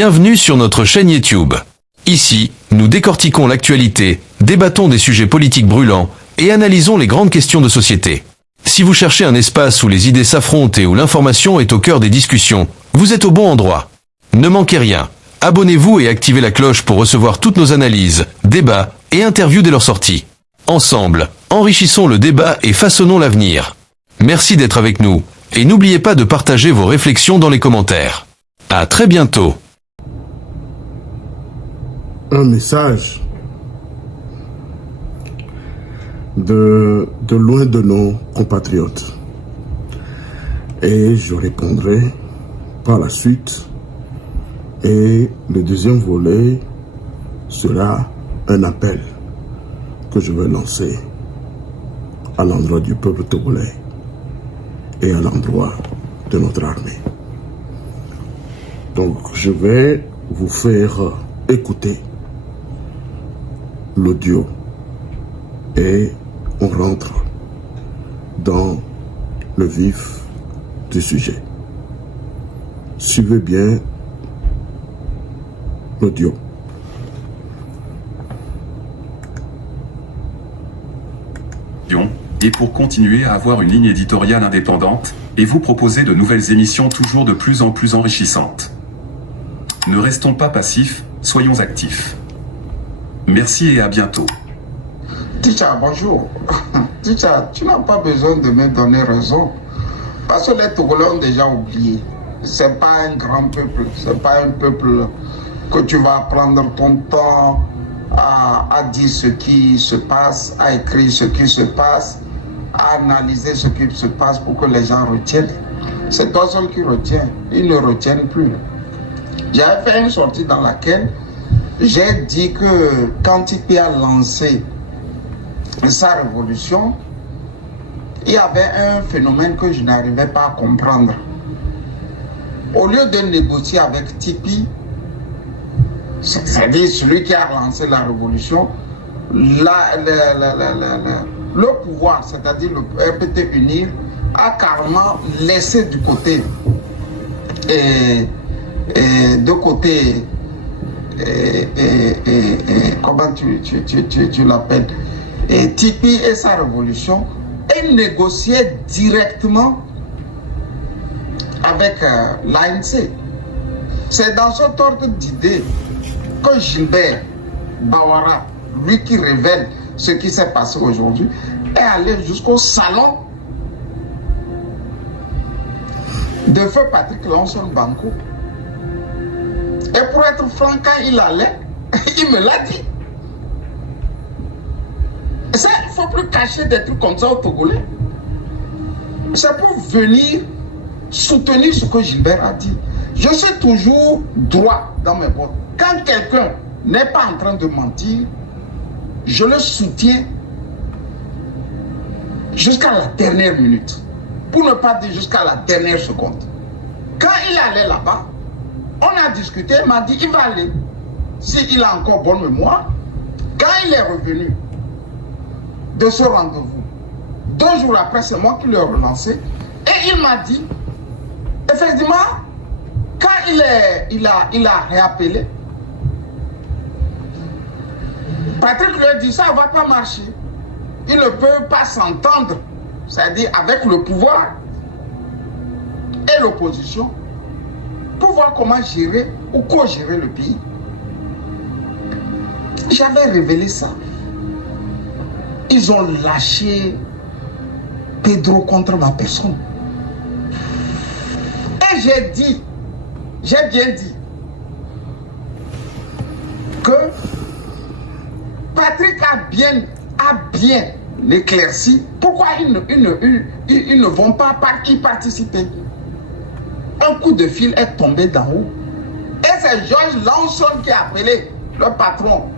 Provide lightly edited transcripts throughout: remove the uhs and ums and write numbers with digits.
Bienvenue sur notre chaîne YouTube. Ici, nous décortiquons l'actualité, débattons des sujets politiques brûlants et analysons les grandes questions de société. Si vous cherchez un espace où les idées s'affrontent et où l'information est au cœur des discussions, vous êtes au bon endroit. Ne manquez rien. Abonnez-vous et activez la cloche pour recevoir toutes nos analyses, débats et interviews dès leur sortie. Ensemble, enrichissons le débat et façonnons l'avenir. Merci d'être avec nous et n'oubliez pas de partager vos réflexions dans les commentaires. À très bientôt. Un message de loin de nos compatriotes. Et je répondrai par la suite. Et le deuxième volet sera un appel que je vais lancer à l'endroit du peuple togolais et à l'endroit de notre armée. Donc je vais vous faire écouter l'audio et on rentre dans le vif du sujet. Suivez bien l'audio. Et pour continuer à avoir une ligne éditoriale indépendante, et vous proposer de nouvelles émissions toujours de plus en plus enrichissantes. Ne restons pas passifs, soyons actifs. Merci et à bientôt. Ticha, bonjour. Ticha, tu n'as pas besoin de me donner raison. Parce que les Togolais ont déjà oublié. C'est pas un grand peuple. C'est pas un peuple que tu vas prendre ton temps à dire ce qui se passe, à écrire ce qui se passe, à analyser ce qui se passe pour que les gens retiennent. C'est toi seul qui retiens. Ils ne retiennent plus. J'avais fait une sortie dans laquelle j'ai dit que quand Tipeee a lancé sa révolution, il y avait un phénomène que je n'arrivais pas à comprendre. Au lieu de négocier avec Tipeee, c'est-à-dire celui qui a lancé la révolution, le pouvoir, c'est-à-dire le RPT Unir, a carrément laissé de côté comment tu l'appelles, Tipeee et sa révolution, et négociait directement avec l'ANC. C'est dans cet ordre d'idée que Gilbert Bawara, lui qui révèle ce qui s'est passé aujourd'hui, est allé jusqu'au salon de feu Patrick Lonson Banco. Et pour être franc, quand il allait, il me l'a dit. Ça, il ne faut plus cacher des trucs comme ça au Togolais. C'est pour venir soutenir ce que Gilbert a dit. Je suis toujours droit dans mes bottes. Quand quelqu'un n'est pas en train de mentir, je le soutiens jusqu'à la dernière minute. Pour ne pas dire jusqu'à la dernière seconde. Quand il allait là-bas, on a discuté, il m'a dit il va aller. S'il a encore bonne mémoire, quand il est revenu de ce rendez-vous, 2 jours après, c'est moi qui l'ai relancé, et il m'a dit, effectivement, quand il a réappelé, Patrick lui a dit ça ne va pas marcher. Il ne peut pas s'entendre, c'est-à-dire avec le pouvoir et l'opposition, pour voir comment gérer ou co-gérer le pays. J'avais révélé ça. Ils ont lâché Pedro contre ma personne. Et j'ai bien dit que Patrick a bien éclairci pourquoi ils ne vont pas y participer. Un coup de fil est tombé d'en haut. Et c'est Georges Lanson qui a appelé le patron.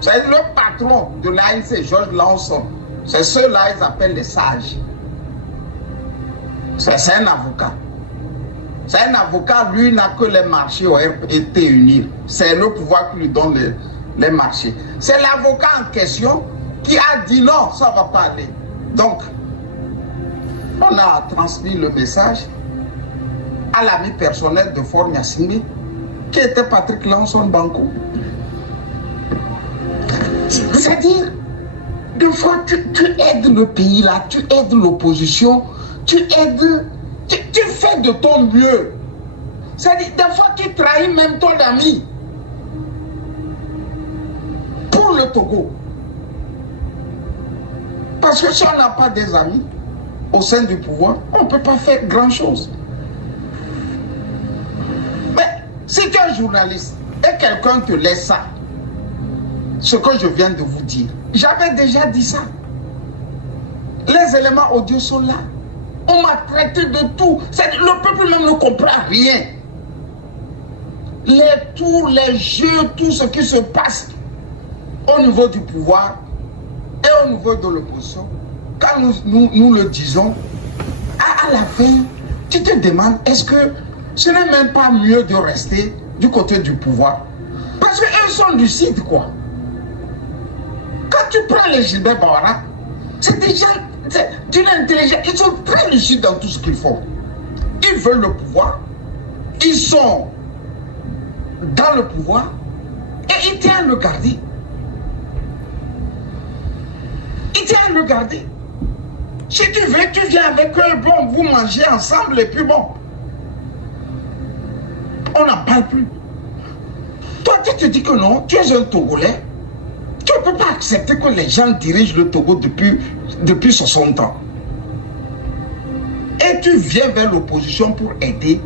C'est le patron de l'ANC, Georges Lanson. C'est ceux-là, ils appellent les sages. C'est un avocat. C'est un avocat, lui n'a que les marchés au RPT Unir. C'est le pouvoir qui lui donne les marchés. C'est l'avocat en question qui a dit non, ça ne va pas aller. Donc, on a transmis le message à l'ami personnel de Faure Gnassingbé qui était Patrick Lanson Banco. C'est-à-dire, des fois, tu aides le pays là, tu aides l'opposition, tu fais de ton mieux. C'est-à-dire, des fois, tu trahis même ton ami pour le Togo. Parce que si on n'a pas des amis au sein du pouvoir, on ne peut pas faire grand-chose. Mais si tu es un journaliste et quelqu'un te laisse ça, ce que je viens de vous dire, j'avais déjà dit ça. Les éléments audio sont là. On m'a traité de tout. Le peuple même ne comprend rien. Tous les jeux, tout ce qui se passe au niveau du pouvoir et au niveau de l'opposition, quand nous le disons, à la fin, tu te demandes, est-ce que ce n'est même pas mieux de rester du côté du pouvoir? Parce qu'eux sont lucides, quoi. Quand tu prends les Gilbert Bawara, c'est des gens d'une intelligence, ils sont très lucides dans tout ce qu'ils font. Ils veulent le pouvoir, ils sont dans le pouvoir et ils tiennent le garder. Ils tiennent le garder. Si tu veux, tu viens avec eux, bon, vous mangez ensemble et puis bon. On n'en parle plus. Toi, tu te dis que non, tu es un Togolais. Tu ne peux pas accepter que les gens dirigent le Togo depuis 60 ans. Et tu viens vers l'opposition pour aider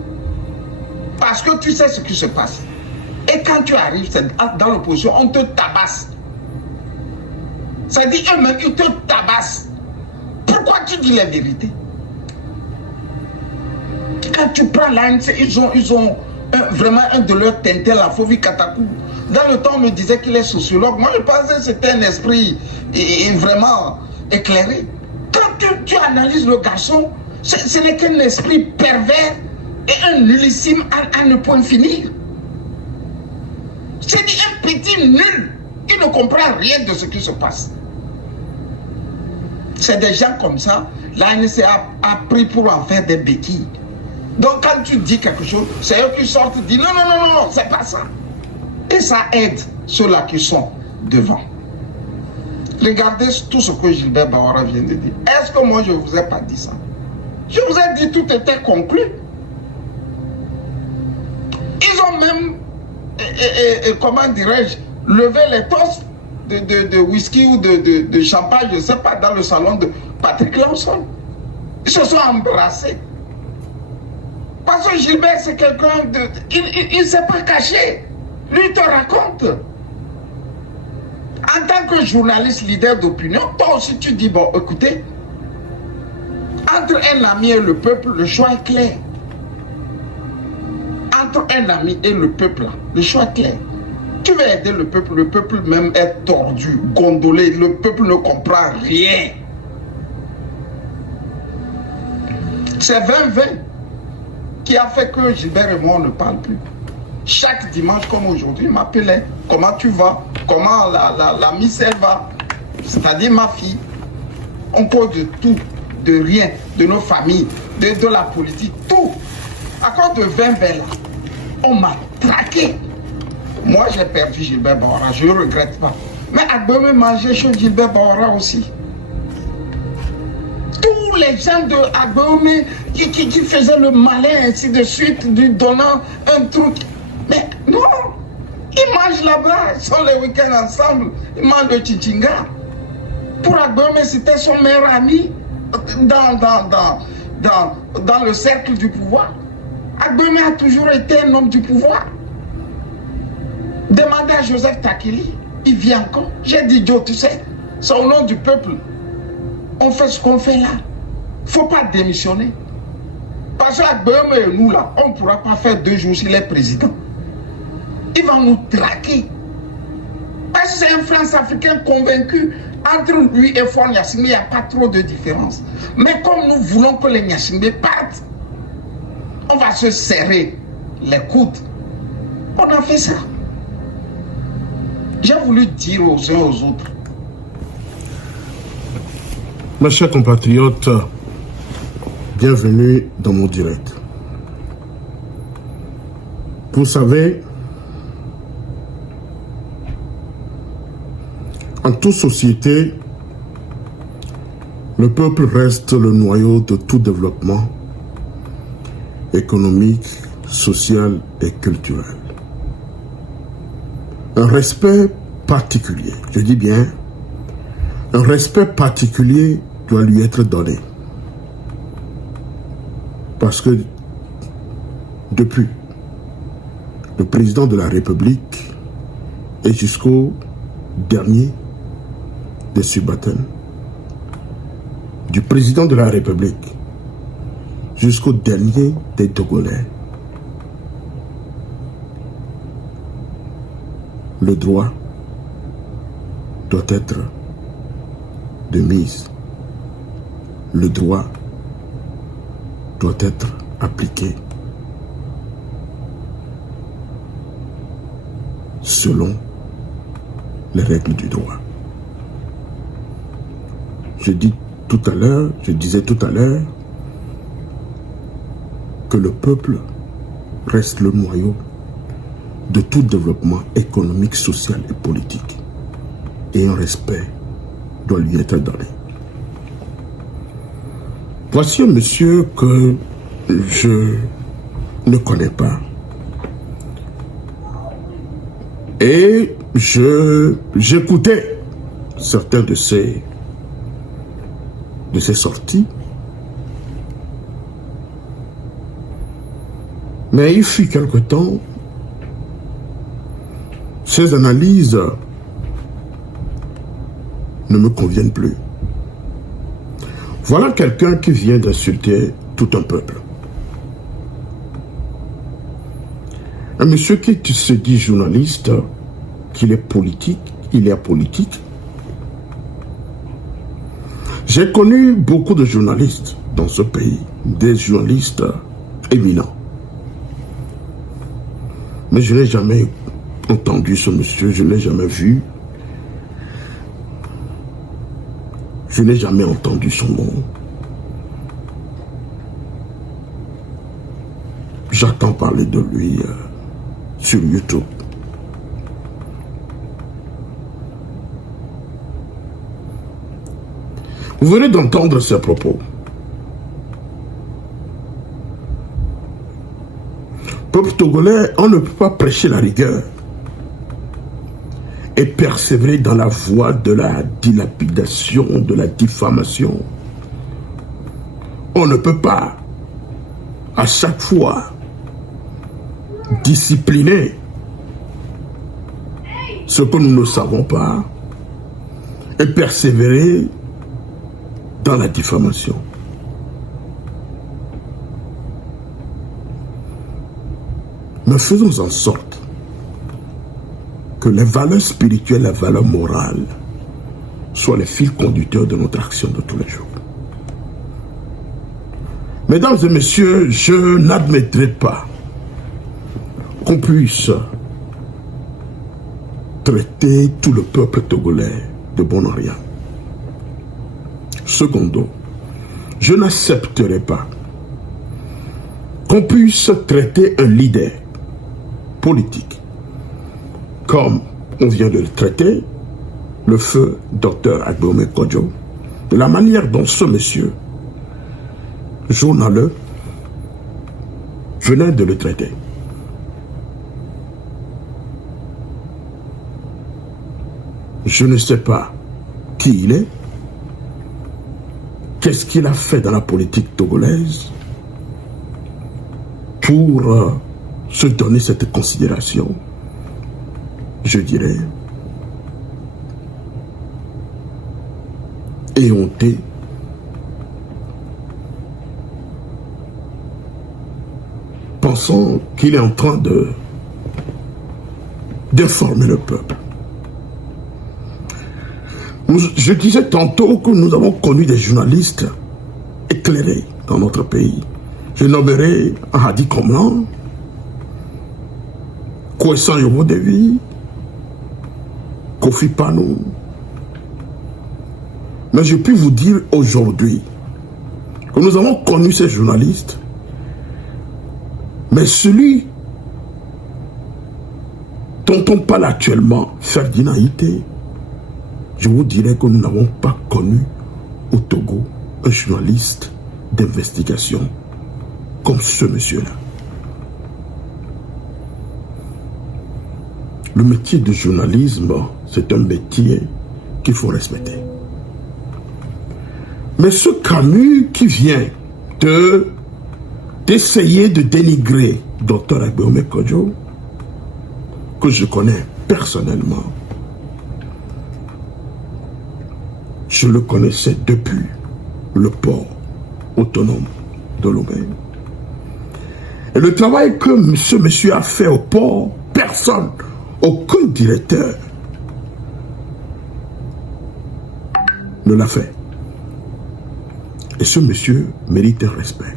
parce que tu sais ce qui se passe. Et quand tu arrives dans l'opposition, on te tabasse. Ça dit eux-mêmes, ils te tabassent. Pourquoi tu dis la vérité? Quand tu prends l'ANC, ils ont vraiment un de leurs tintins, la Fovi Katakou. Dans le temps, on me disait qu'il est sociologue. Moi, je pensais que c'était un esprit vraiment éclairé. Quand tu analyses le garçon, ce n'est qu'un esprit pervers et un nullissime à ne point finir. C'est un petit nul qui ne comprend rien de ce qui se passe. C'est des gens comme ça, l'ANC a pris pour en faire des béquilles. Donc quand tu dis quelque chose, c'est eux qui sortent et disent non, non, non, non, c'est pas ça. Et ça aide ceux-là qui sont devant. Regardez tout ce que Gilbert Bawara vient de dire. Est-ce que moi je ne vous ai pas dit ça? Je vous ai dit tout était conclu. Ils ont même, comment dirais-je, levé les tosses de whisky ou de champagne, je ne sais pas, dans le salon de Patrick Lanson. Ils se sont embrassés. Parce que Gilbert, c'est quelqu'un de... Il ne s'est pas caché. Lui, il te raconte. En tant que journaliste leader d'opinion, toi aussi, tu dis, bon, écoutez, entre un ami et le peuple, le choix est clair. Entre un ami et le peuple, le choix est clair. Tu veux aider le peuple même est tordu, gondolé, le peuple ne comprend rien. C'est 20-20 qui a fait que Gilbert et moi on ne parle plus. Chaque dimanche comme aujourd'hui, il m'appelait. Comment tu vas? Comment la miss elle va? C'est-à-dire ma fille. On cause de tout, de rien, de nos familles, de la politique, tout. À cause de 20 là, on m'a traqué. Moi j'ai perdu Gilbert Bawara, je ne regrette pas. Mais Agbemé mangeait chez Gilbert Bawara aussi. Tous les gens de Agbemé qui faisaient le malin ainsi de suite, lui donnant un truc. Mais non, ils mangent là-bas, ils sont les week-ends ensemble, ils mangent le chichinga. Pour Agbemé, c'était son meilleur ami dans le cercle du pouvoir. Agbemé a toujours été un homme du pouvoir. Demandez à Joseph Takili, il vient encore. J'ai dit, Joe, tu sais, c'est au nom du peuple. On fait ce qu'on fait là. Il ne faut pas démissionner. Parce qu'Agbemé et nous là, on ne pourra pas faire 2 jours s'il est président. Il va nous traquer. Parce que c'est un France-Africain convaincu. Entre lui et Faure Gnassingbé, il n'y a pas trop de différence. Mais comme nous voulons que les Gnassingbé partent, on va se serrer les coudes. On a fait ça. J'ai voulu dire aux uns aux autres. Mes chers compatriotes, bienvenue dans mon direct. Vous savez, En toute société, le peuple reste le noyau de tout développement économique, social et culturel. Un respect particulier, je dis bien, un respect particulier doit lui être donné. Parce que depuis le président de la République et jusqu'au dernier des subalternes, du président de la République jusqu'au dernier des Togolais, le droit doit être de mise. Le droit doit être appliqué selon les règles du droit. Je disais tout à l'heure que le peuple reste le noyau de tout développement économique, social et politique. Et un respect doit lui être donné. Voici un monsieur que je ne connais pas. Et j'écoutais certains de ses sorties. Mais il fut quelque temps, ces analyses ne me conviennent plus. Voilà quelqu'un qui vient d'insulter tout un peuple. Un monsieur qui se dit journaliste, qu'il est politique, il est apolitique. J'ai connu beaucoup de journalistes dans ce pays, des journalistes éminents. Mais je n'ai jamais entendu ce monsieur, je ne l'ai jamais vu. Je n'ai jamais entendu son nom. J'entends parler de lui sur YouTube. Vous venez d'entendre ses propos. Peuple togolais, on ne peut pas prêcher la rigueur et persévérer dans la voie de la dilapidation, de la diffamation. On ne peut pas, à chaque fois, discipliner ce que nous ne savons pas et persévérer dans la diffamation. Mais faisons en sorte que les valeurs spirituelles, les valeurs morales soient les fils conducteurs de notre action de tous les jours. Mesdames et messieurs, je n'admettrai pas qu'on puisse traiter tout le peuple togolais de bon en rien. Secondo, je n'accepterai pas qu'on puisse traiter un leader politique comme on vient de le traiter, le feu Dr Agbome Kodjo, de la manière dont ce monsieur, journaleux, venait de le traiter. Je ne sais pas qui il est, qu'est-ce qu'il a fait dans la politique togolaise pour se donner cette considération, je dirais, éhontée, pensant qu'il est en train d'informer le peuple. Je disais tantôt que nous avons connu des journalistes éclairés dans notre pays. Je nommerai Hadi Komlan, Kouessan Yobo-Devi, Kofi Panou. Mais je puis vous dire aujourd'hui que nous avons connu ces journalistes, mais celui dont on parle actuellement, Ferdinand Ité, je vous dirais que nous n'avons pas connu au Togo un journaliste d'investigation comme ce monsieur-là. Le métier de journalisme, c'est un métier qu'il faut respecter. Mais ce Camus qui vient d'essayer de dénigrer Dr Agbeome Kodjo, que je connais personnellement, je le connaissais depuis le port autonome de Lomé. Et le travail que ce monsieur a fait au port, personne, aucun directeur ne l'a fait. Et ce monsieur mérite un respect.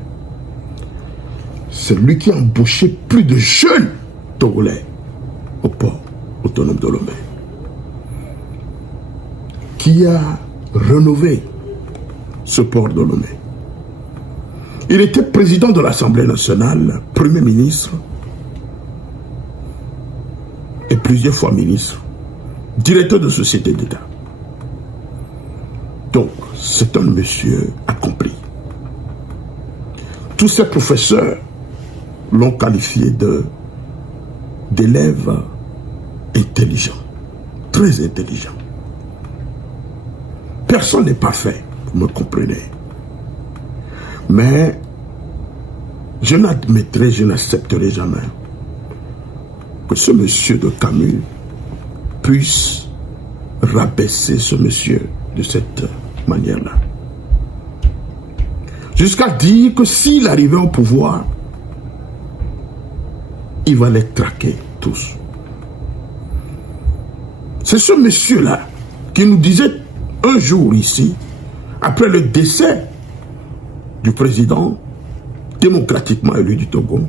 C'est lui qui a embauché plus de jeunes Togolais au port autonome de Lomé, qui a rénové ce port de Lomé. Il était président de l'Assemblée nationale, Premier ministre, et plusieurs fois ministre, directeur de société d'État. Donc, c'est un monsieur accompli. Tous ces professeurs l'ont qualifié d'élève intelligent, très intelligent. Personne n'est parfait, vous me comprenez. Mais je n'admettrai, je n'accepterai jamais que ce monsieur de Camus puisse rabaisser ce monsieur de cette manière-là. Jusqu'à dire que s'il arrivait au pouvoir, il va les traquer tous. C'est ce monsieur-là qui nous disait un jour ici, après le décès du président démocratiquement élu du Togo,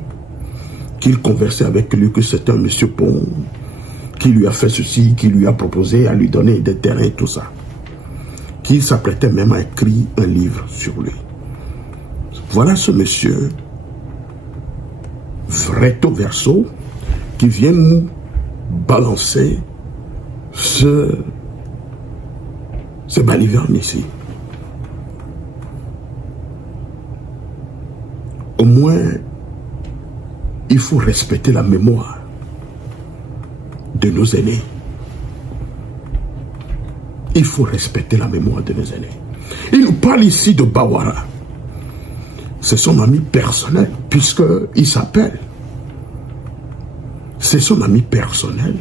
qu'il conversait avec lui, que c'était un monsieur bon, qui lui a fait ceci, qui lui a proposé à lui donner des terrains et tout ça. Qu'il s'apprêtait même à écrire un livre sur lui. Voilà ce monsieur, recto verso, qui vient nous balancer ce baliverne ici. Au moins, il faut respecter la mémoire de nos aînés. Il faut respecter la mémoire de nos aînés. Il nous parle ici de Bawara. C'est son ami personnel, puisqu'il s'appelle. C'est son ami personnel.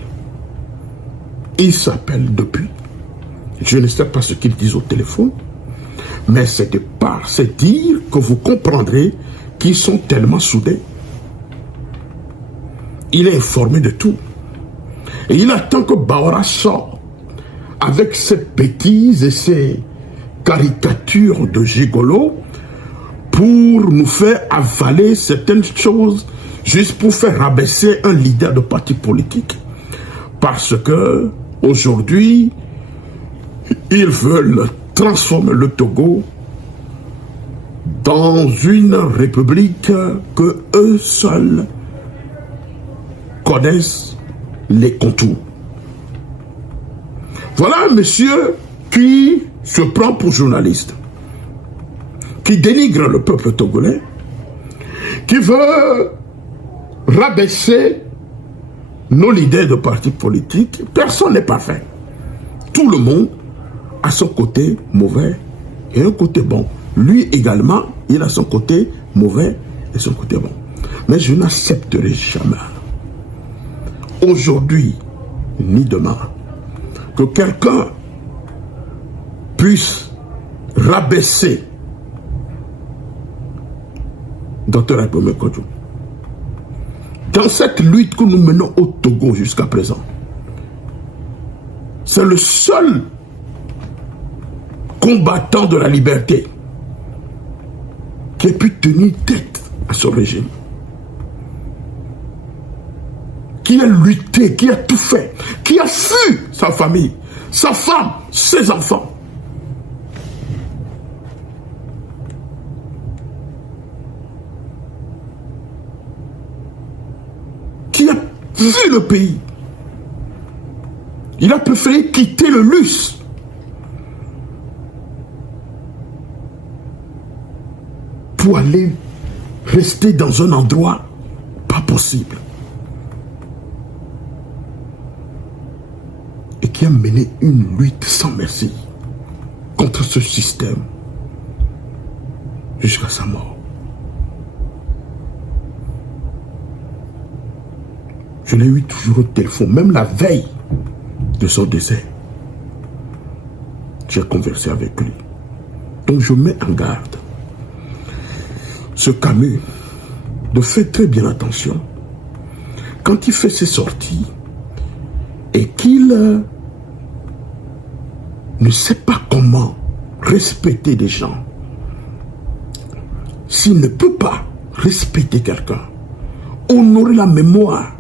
Il s'appelle depuis. Je ne sais pas ce qu'ils disent au téléphone, mais c'est de par c'est dire que vous comprendrez qu'ils sont tellement soudés. Il est informé de tout. Et il attend que Bawara sorte avec ses bêtises et ses caricatures de gigolo pour nous faire avaler certaines choses juste pour faire rabaisser un leader de parti politique. Parce que aujourd'hui, ils veulent transformer le Togo dans une république que eux seuls connaissent les contours. Voilà un monsieur qui se prend pour journaliste, qui dénigre le peuple togolais, qui veut rabaisser nos leaders de partis politiques. Personne n'est parfait. Tout le monde a son côté mauvais et un côté bon. Lui également, il a son côté mauvais et son côté bon. Mais je n'accepterai jamais, aujourd'hui ni demain, que quelqu'un puisse rabaisser Dr Agbeome Kodjo. Dans cette lutte que nous menons au Togo jusqu'à présent, c'est le seul combattant de la liberté qui a pu tenir tête à ce régime, qui a lutté, qui a tout fait, qui a fui sa famille, sa femme, ses enfants. Qui a fui le pays. Il a préféré quitter le luxe pour aller rester dans un endroit pas possible. Et qui a mené une lutte sans merci contre ce système jusqu'à sa mort. Je l'ai eu toujours au téléphone, même la veille de son décès. J'ai conversé avec lui. Donc je mets en garde ce Camus de faire très bien attention quand il fait ses sorties et qu'il ne sait pas comment respecter des gens. S'il ne peut pas respecter quelqu'un, honorer la mémoire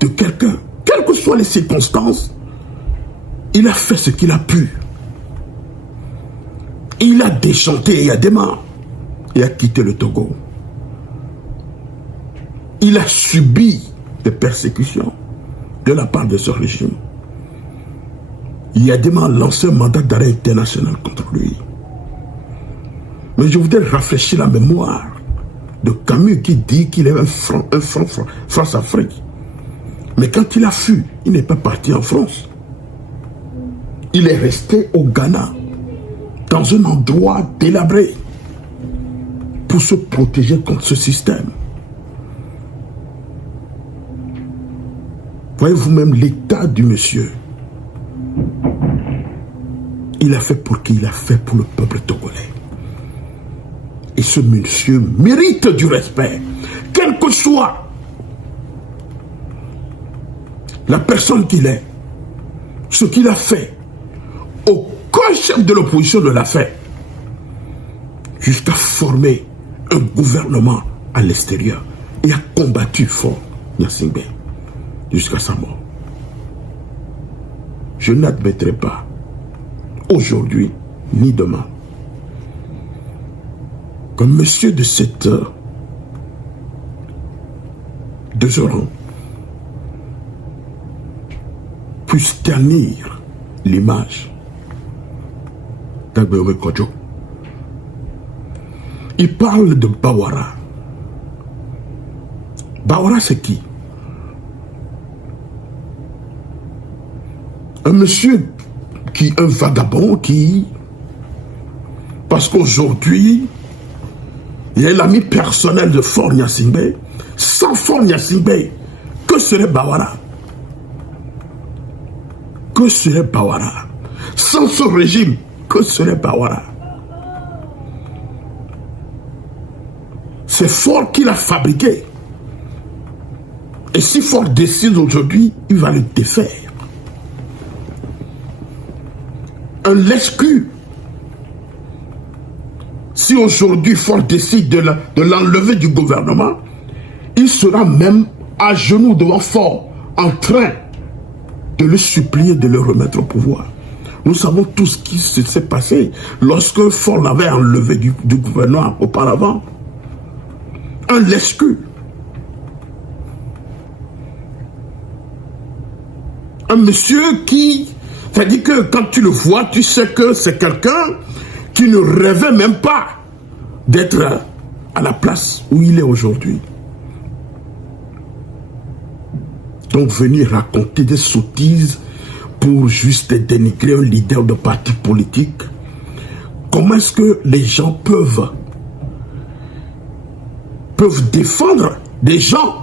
de quelqu'un, quelles que soient les circonstances, il a fait ce qu'il a pu. Il a déchanté Yadema et a quitté le Togo. Il a subi des persécutions de la part de ce régime. Yadema a lancé un mandat d'arrêt international contre lui. Mais je voudrais rafraîchir la mémoire de Camus qui dit qu'il est un France-Afrique. Mais quand il a fui, il n'est pas parti en France. Il est resté au Ghana, dans un endroit délabré, pour se protéger contre ce système. Voyez vous-même l'état du monsieur. Il a fait pour qui? Il a fait pour le peuple togolais. Et ce monsieur mérite du respect, quel que soit la personne qu'il est, ce qu'il a fait. Aucun chef de l'opposition ne l'a fait, jusqu'à former un gouvernement à l'extérieur et a combattu fort Gnassingbé jusqu'à sa mort. Je n'admettrai pas, aujourd'hui ni demain, qu'un monsieur de cette de ce rang puisse ternir l'image d'Agbéomé Kodjo. Il parle de Bawara. Bawara, c'est qui? Un monsieur qui est un vagabond qui... Parce qu'aujourd'hui, il est l'ami personnel de Faure Gnassingbé. Sans Faure Gnassingbé, que serait Bawara? Que serait Bawara? Sans ce régime, que serait Bawara? C'est Faure qui l'a fabriqué. Et si Faure décide aujourd'hui, il va le défaire. Un lèche-cul. Si aujourd'hui Faure décide de l'enlever du gouvernement, il sera même à genoux devant Faure, en train de le supplier de le remettre au pouvoir. Nous savons tout ce qui s'est passé lorsque Faure l'avait enlevé du gouvernement auparavant. Un lèche-cul. Un monsieur qui... C'est-à-dire que quand tu le vois, tu sais que c'est quelqu'un qui ne rêvait même pas d'être à la place où il est aujourd'hui. Donc venir raconter des sottises pour juste dénigrer un leader de parti politique, comment est-ce que les gens peuvent défendre des gens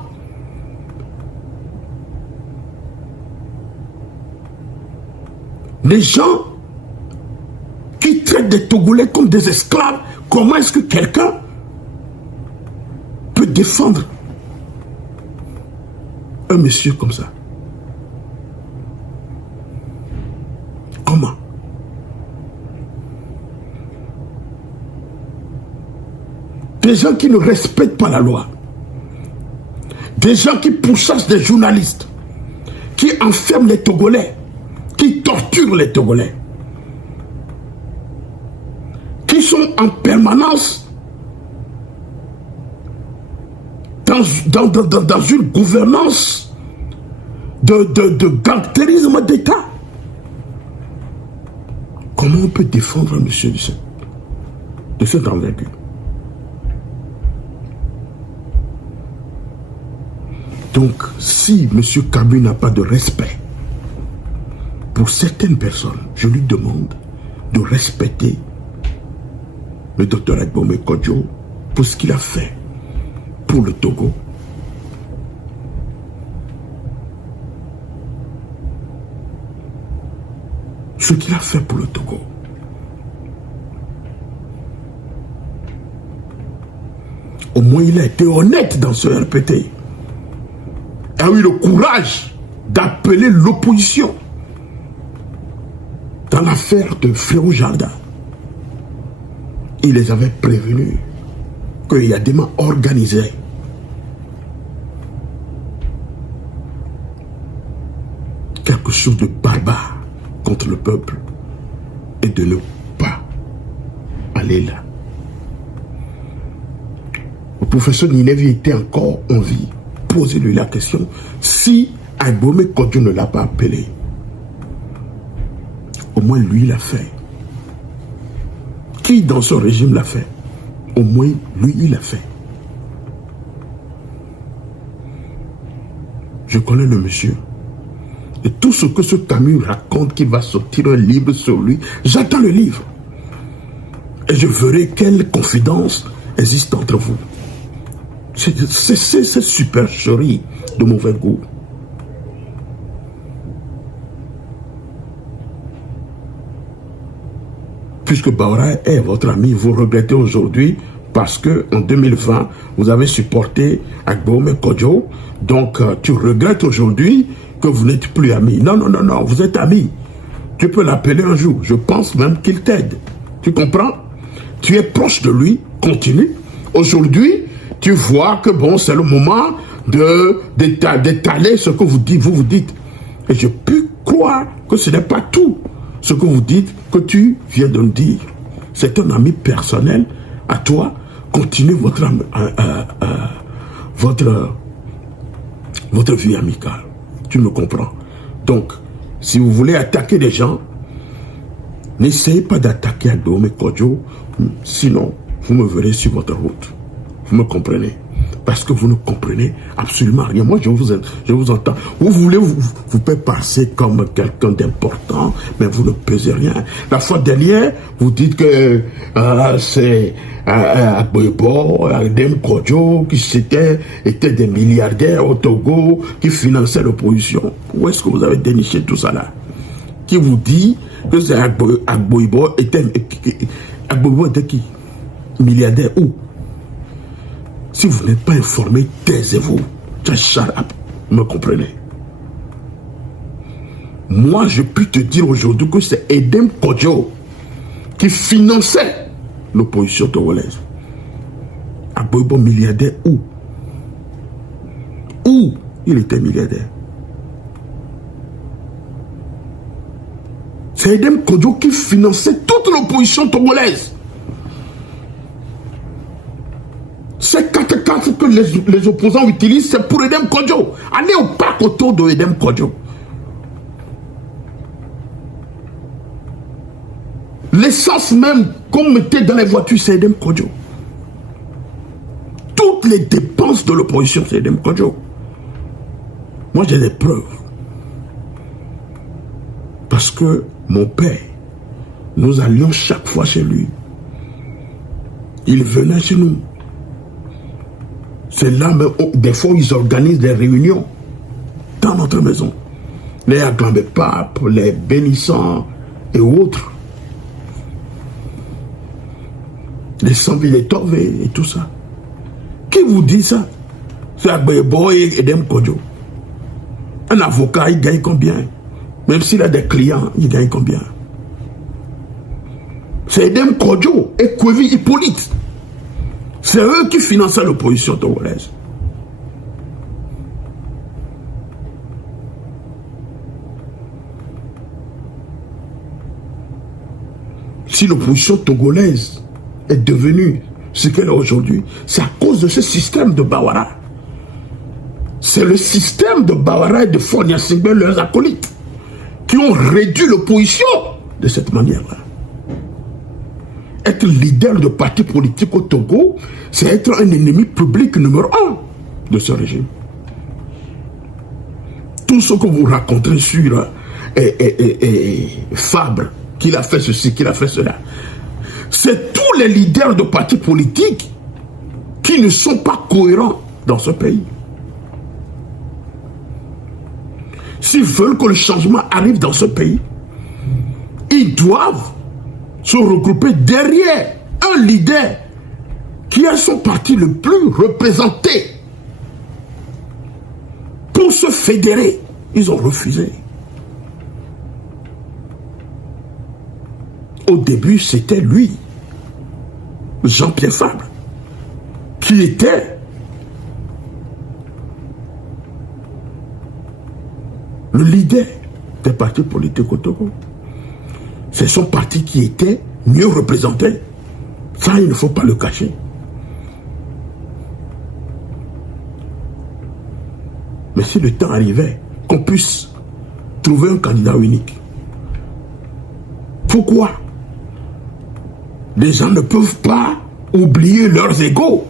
qui traitent des Togolais comme des esclaves? Comment est-ce que quelqu'un peut défendre un monsieur comme ça? Comment? Des gens qui ne respectent pas la loi, des gens qui pourchassent des journalistes, qui enferment les Togolais, qui torturent les Togolais, qui sont en permanence dans une gouvernance de galantérisme d'État. Comment on peut défendre un monsieur de cette envergure? Donc, si M. Kabila n'a pas de respect pour certaines personnes, je lui demande de respecter le docteur Agbome Kodjo pour ce qu'il a fait pour le Togo. Ce qu'il a fait pour le Togo. Au moins, il a été honnête dans ce RPT. A eu le courage d'appeler l'opposition dans l'affaire de Frérot Jardin. Il les avait prévenus qu'il y a des mains organisées quelque chose de barbare contre le peuple et de ne pas aller là. Le professeur Ninevi était encore en vie. Posez-lui la question si Agbome Kodjo ne l'a pas appelé. Au moins lui l'a fait. Qui dans son régime l'a fait? Au moins lui il l'a fait. Je connais le monsieur. Et tout ce que ce Camus raconte qu'il va sortir un livre sur lui, j'attends le livre. Et je verrai quelle confidence existe entre vous. C'est cette supercherie de mauvais goût. Puisque Bawara est votre ami, vous regrettez aujourd'hui parce que en 2020, vous avez supporté Agbome Kodjo. Donc, tu regrettes aujourd'hui que vous n'êtes plus amis. Non, non, non, non, vous êtes amis. Tu peux l'appeler un jour. Je pense même qu'il t'aide. Tu comprends? Tu es proche de lui. Continue. Aujourd'hui, tu vois que bon, c'est le moment d'étaler ce que vous dites. Et je peux croire que ce n'est pas tout ce que vous dites que tu viens de me dire. C'est un ami personnel à toi. Continuez votre vie amicale. Tu me comprends? Donc, si vous voulez attaquer des gens, n'essayez pas d'attaquer Agbome Kodjo, sinon vous me verrez sur votre route. Vous me comprenez? Parce que vous ne comprenez absolument rien. Moi, je vous entends. Vous voulez vous pouvez passer comme quelqu'un d'important, mais vous ne pesez rien. La fois dernière, vous dites que c'est Agbome Kodjo qui était des milliardaires au Togo, qui finançaient l'opposition. Où est-ce que vous avez déniché tout ça là? Qui vous dit que c'est Agbome était qui? Milliardaire où? Si vous n'êtes pas informé, taisez-vous. Shut up. Vous me comprenez? Moi, je peux te dire aujourd'hui que c'est Edem Kodjo qui finançait l'opposition togolaise. Agbome milliardaire où? Où il était milliardaire? C'est Edem Kodjo qui finançait toute l'opposition togolaise. Ces 4 que les opposants utilisent, c'est pour Edem Kodjo. Allez au parc autour de Edem Kodjo. L'essence même qu'on mettait dans les voitures, c'est Edem Kodjo. Toutes les dépenses de l'opposition, c'est Edem Kodjo. Moi, j'ai des preuves. Parce que mon père, nous allions chaque fois chez lui. Il venait chez nous. C'est là, mais des fois, ils organisent des réunions dans notre maison. Les Aglambé Pape, les bénissants et autres. Les Samville-Tove et tout ça. Qui vous dit ça? C'est Agbebo et Edem Kodjo. Un avocat, il gagne combien? Même s'il a des clients, il gagne combien? C'est Edem Kodjo et Kwevi Hippolyte. C'est eux qui finançaient l'opposition togolaise. Si l'opposition togolaise est devenue ce qu'elle est aujourd'hui, c'est à cause de ce système de Bawara. C'est le système de Bawara et de Fonia Singbe, leurs acolytes, qui ont réduit l'opposition de cette manière-là. Être leader de parti politique au Togo, c'est être un ennemi public numéro 1 de ce régime. tout ce que vous racontez sur Fabre, qu'il a fait ceci, qu'il a fait cela, c'est tous les leaders de partis politiques qui ne sont pas cohérents dans ce pays. S'ils veulent que le changement arrive dans ce pays, ils doivent se regrouper derrière un leader qui a son parti le plus représenté pour se fédérer. Ils ont refusé. Au début, c'était lui, Jean-Pierre Fabre, qui était le leader des partis politiques au Togo. C'est son parti qui était mieux représenté. Ça, il ne faut pas le cacher. Mais si le temps arrivait qu'on puisse trouver un candidat unique, pourquoi les gens ne peuvent pas oublier leurs égos?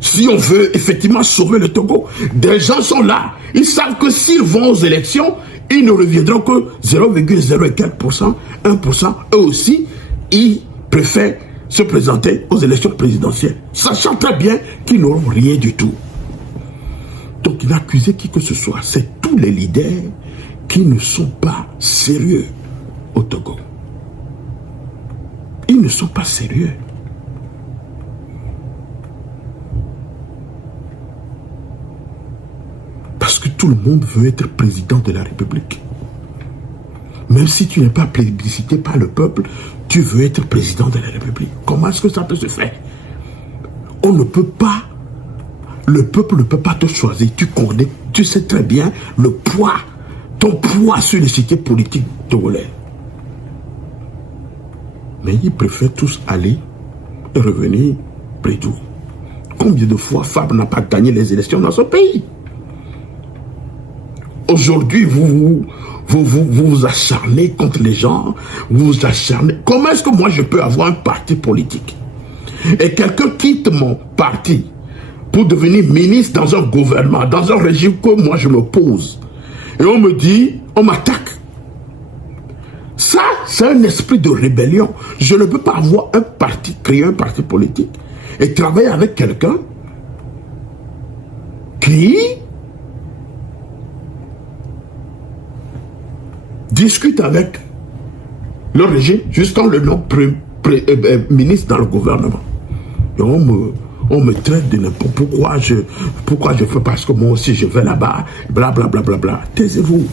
Si on veut effectivement sauver le Togo, des gens sont là. Ils savent que s'ils vont aux élections, ils ne reviendront que 0,04%, 1%. Eux aussi, ils préfèrent se présenter aux élections présidentielles, sachant très bien qu'ils n'auront rien du tout. Donc il a accusé qui que ce soit. C'est tous les leaders qui ne sont pas sérieux au Togo. Ils ne sont pas sérieux. Parce que tout le monde veut être président de la République. Même si tu n'es pas plébiscité par le peuple, tu veux être président de la République. Comment est-ce que ça peut se faire? On ne peut pas, le peuple ne peut pas te choisir. Tu connais, tu sais très bien le poids, ton poids sur les cités politiques togolais. Mais ils préfèrent tous aller et revenir près d'où. Combien de fois Fabre n'a pas gagné les élections dans ce pays? Aujourd'hui, vous vous acharnez contre les gens, vous vous acharnez. Comment est-ce que moi je peux avoir un parti politique et quelqu'un quitte mon parti pour devenir ministre dans un gouvernement, dans un régime que moi je m'oppose, et on me dit, on m'attaque? Ça, c'est un esprit de rébellion. Je ne peux pas avoir un parti, créer un parti politique et travailler avec quelqu'un qui discute avec le régime jusqu'en le nom ministre dans le gouvernement. Et on me traite de n'importe pourquoi je fais, parce que moi aussi je vais là-bas, blablabla. Bla, bla, bla. Taisez-vous.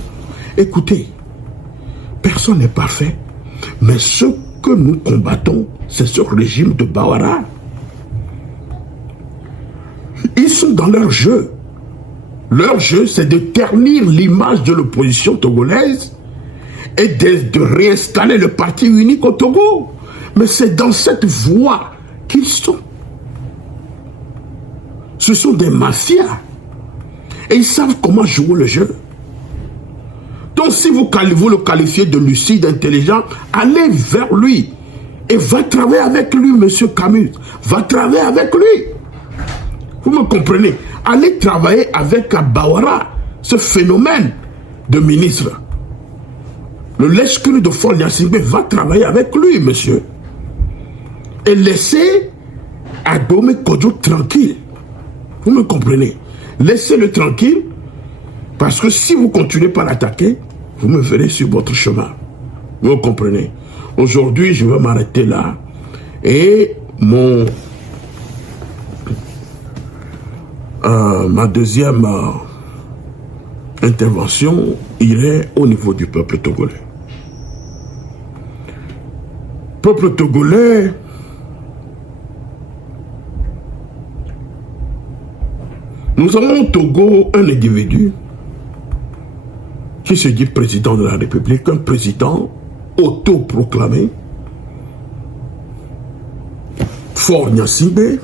Écoutez, personne n'est parfait, mais ce que nous combattons, c'est ce régime de Bawara. Ils sont dans leur jeu. Leur jeu, c'est de ternir l'image de l'opposition togolaise et de réinstaller le parti unique au Togo. Mais c'est dans cette voie qu'ils sont. Ce sont des mafias. Et ils savent comment jouer le jeu. Donc si vous le qualifiez de lucide, intelligent, allez vers lui. Et va travailler avec lui, monsieur Camus. Va travailler avec lui. Vous me comprenez? Allez travailler avec Bawara, ce phénomène de ministre. Le lèche-cul de Fol Nyasingbe, va travailler avec lui, monsieur. Et laissez Adome Kodjo tranquille. Vous me comprenez? Laissez-le tranquille, parce que si vous continuez par l'attaquer, vous me verrez sur votre chemin. Vous me comprenez? Aujourd'hui, je vais m'arrêter là. Et ma deuxième intervention irait au niveau du peuple togolais. Peuple togolais, nous avons au Togo un individu qui se dit président de la République, un président autoproclamé, Fort Nyasingbe,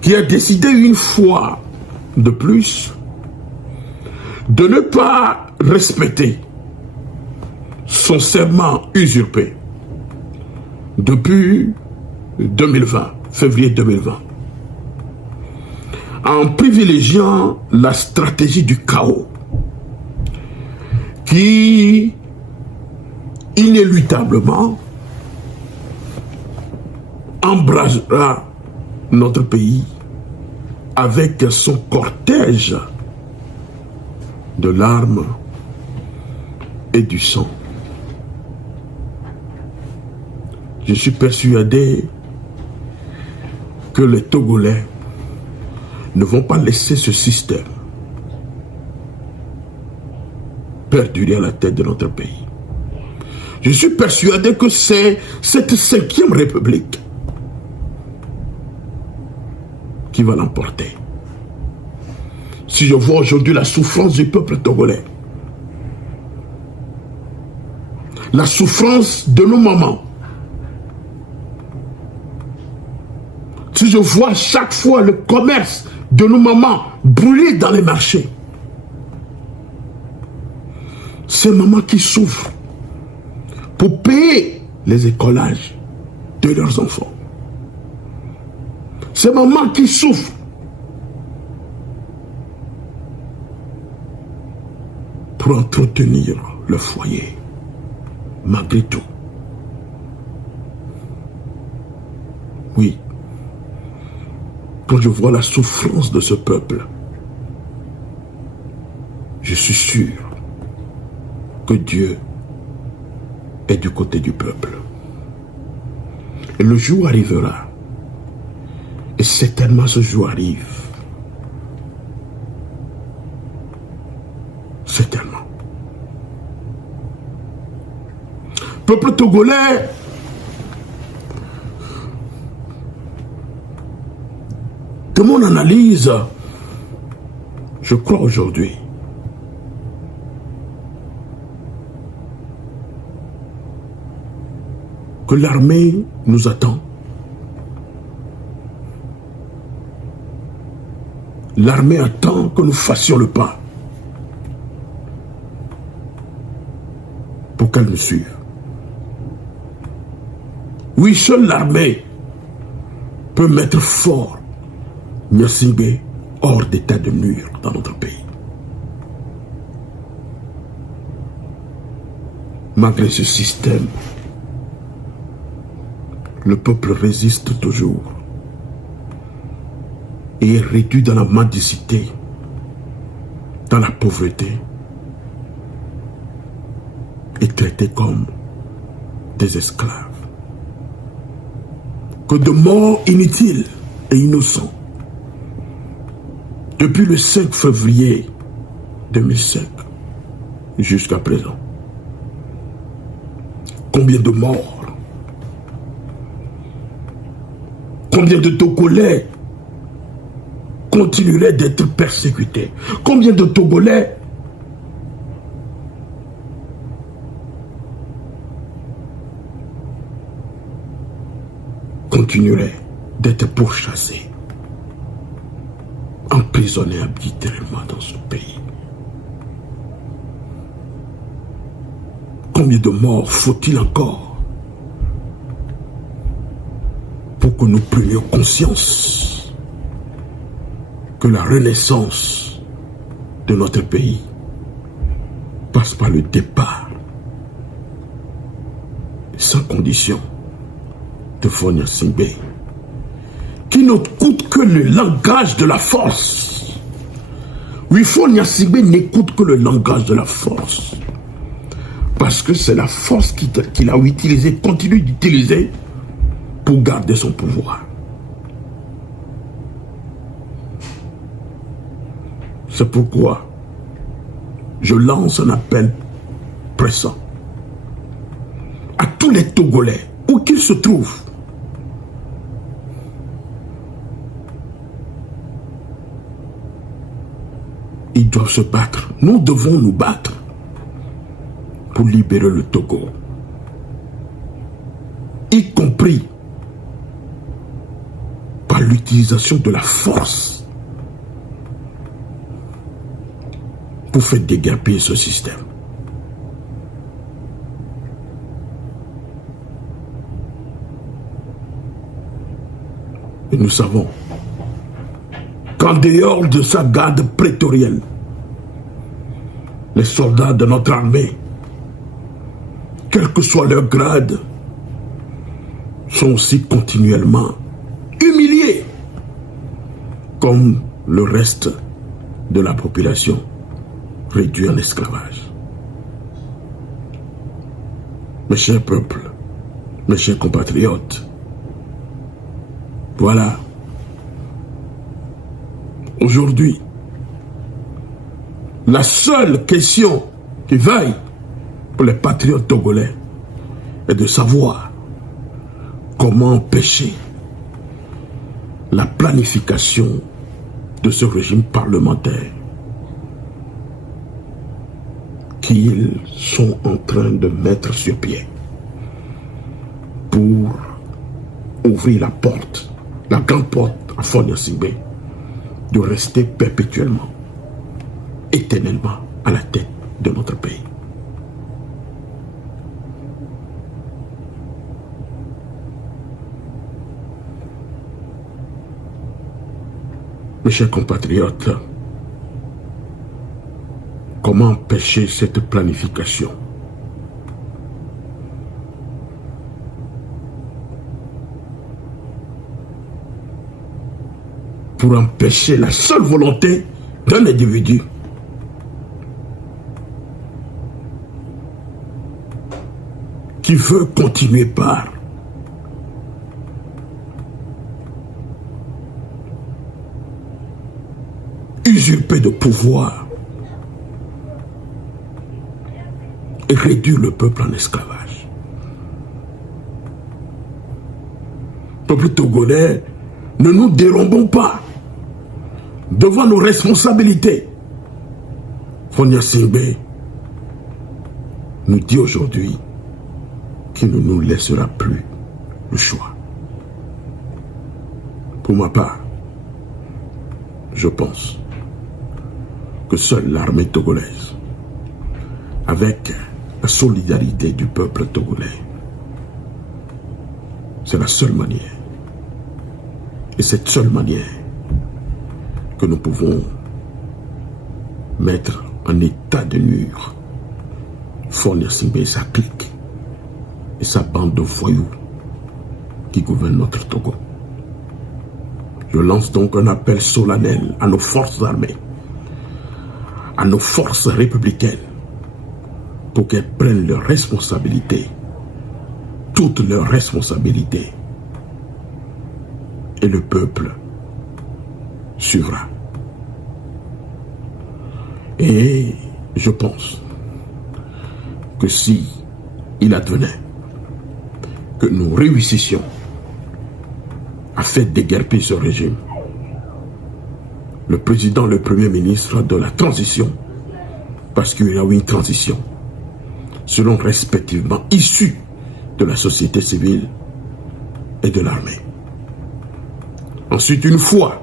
qui a décidé une fois de plus de ne pas respecter son serment usurpé depuis 2020, février 2020. en privilégiant la stratégie du chaos qui, inéluctablement, embrasera notre pays avec son cortège de larmes et du sang. Je suis persuadé que les Togolais ne vont pas laisser ce système perdurer à la tête de notre pays. Je suis persuadé que c'est cette 5e République qui va l'emporter. Si je vois aujourd'hui la souffrance du peuple togolais, la souffrance de nos mamans, si je vois chaque fois le commerce de nos mamans brûler dans les marchés, ces mamans qui souffrent pour payer les écolages de leurs enfants, ces mamans qui souffrent pour entretenir le foyer, malgré tout. Oui, quand je vois la souffrance de ce peuple, je suis sûr que Dieu est du côté du peuple. Et le jour arrivera, et certainement ce jour arrive, certainement. Peuple togolais, de mon analyse, je crois aujourd'hui que l'armée nous attend. L'armée attend que nous fassions le pas pour qu'elle nous suive. Oui, seule l'armée peut mettre fort Gnassingbé hors d'état de nuire dans notre pays. Malgré ce système, le peuple résiste toujours et est réduit dans la mendicité, dans la pauvreté, et traité comme des esclaves. Que de morts inutiles et innocents. Depuis le 5 février 2005 jusqu'à présent. Combien de morts? Combien de Togolais continueraient d'être persécutés? Combien de Togolais continueraient d'être pourchassés, emprisonnés arbitrairement dans ce pays? Combien de morts faut-il encore pour que nous prenions conscience que la renaissance de notre pays passe par le départ sans condition de Faure Gnassingbé, qui ne coûte que le langage de la force. Oui, Faure Gnassingbé n'écoute que le langage de la force. Parce que c'est la force qu'il a utilisée, continue d'utiliser pour garder son pouvoir. C'est pourquoi je lance un appel pressant à tous les Togolais, où qu'ils se trouvent, ils doivent se battre. Nous devons nous battre pour libérer le Togo, y compris par l'utilisation de la force pour faire déguerpir ce système. Et nous savons qu'en qu'en dehors de sa garde prétorienne, les soldats de notre armée, quel que soit leur grade, sont aussi continuellement humiliés comme le reste de la population réduite en esclavage. Mes chers peuples, mes chers compatriotes, voilà, aujourd'hui, la seule question qui vaille pour les patriotes togolais est de savoir comment empêcher la planification de ce régime parlementaire qu'ils sont en train de mettre sur pied pour ouvrir la porte, la grande porte à Fonia Singbe, de rester perpétuellement, éternellement à la tête de notre pays. Mes chers compatriotes, comment empêcher cette planification? Pour empêcher la seule volonté d'un individu qui veut continuer par usurper de pouvoir et réduire le peuple en esclavage. Peuple togolais, ne nous dérobons pas devant nos responsabilités. Fonia Singbe nous dit aujourd'hui qu'il ne nous laissera plus le choix. Pour ma part, je pense que seule l'armée togolaise, avec la solidarité du peuple togolais, c'est la seule manière. Et cette seule manière que nous pouvons mettre en état de nuire Fonia Singbe et sa clique et sa bande de voyous qui gouvernent notre Togo. Je lance donc un appel solennel à nos forces armées, à nos forces républicaines, pour qu'elles prennent leurs responsabilités, toutes leurs responsabilités, et le peuple suivra. Et je pense que si il advenait que nous réussissions à faire déguerpir ce régime, le président, le premier ministre de la transition, parce qu'il y a eu une transition, seront respectivement issus de la société civile et de l'armée. Ensuite, une fois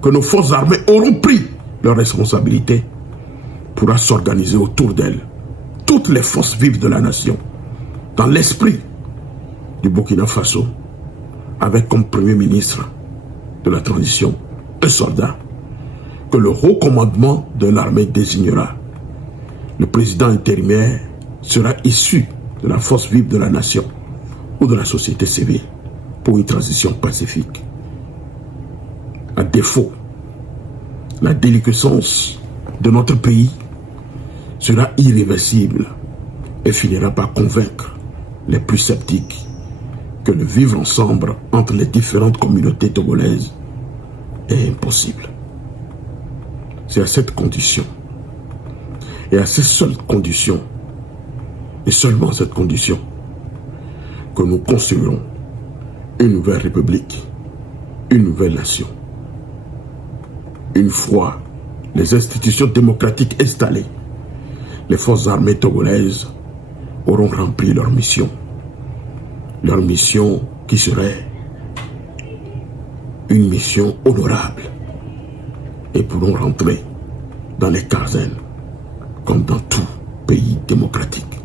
que nos forces armées auront pris leurs responsabilités, pourra s'organiser autour d'elles toutes les forces vives de la nation, dans l'esprit du Burkina Faso, avec comme premier ministre de la transition un soldat que le haut commandement de l'armée désignera. Le président intérimaire sera issu de la force vive de la nation ou de la société civile pour une transition pacifique. À défaut, la déliquescence de notre pays sera irréversible et finira par convaincre les plus sceptiques que le vivre ensemble entre les différentes communautés togolaises est impossible. C'est à cette condition, et à cette seule condition, et seulement à cette condition, que nous construirons une nouvelle république, une nouvelle nation. Une fois les institutions démocratiques installées, les forces armées togolaises auront rempli leur mission qui serait une mission honorable, et pourront rentrer dans les casernes comme dans tout pays démocratique.